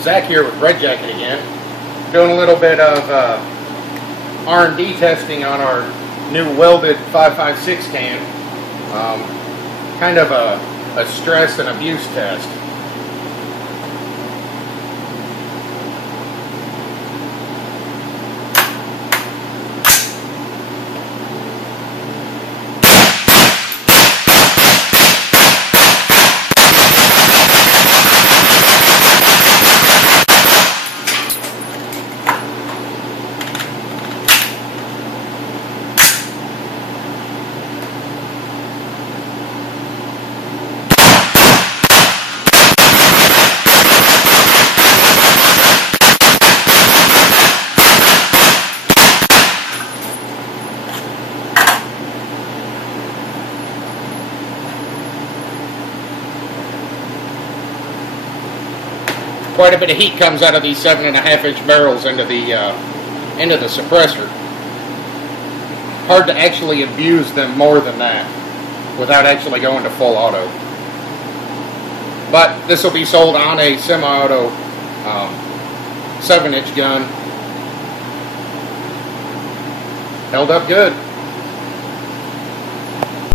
Zach here with Red Jacket again, doing a little bit of R&D testing on our new welded 5.56 can. Kind of a stress and abuse test. Quite a bit of heat comes out of these 7.5-inch barrels into the suppressor. Hard to actually abuse them more than that without actually going to full auto. But this will be sold on a semi-auto 7-inch gun. Held up good.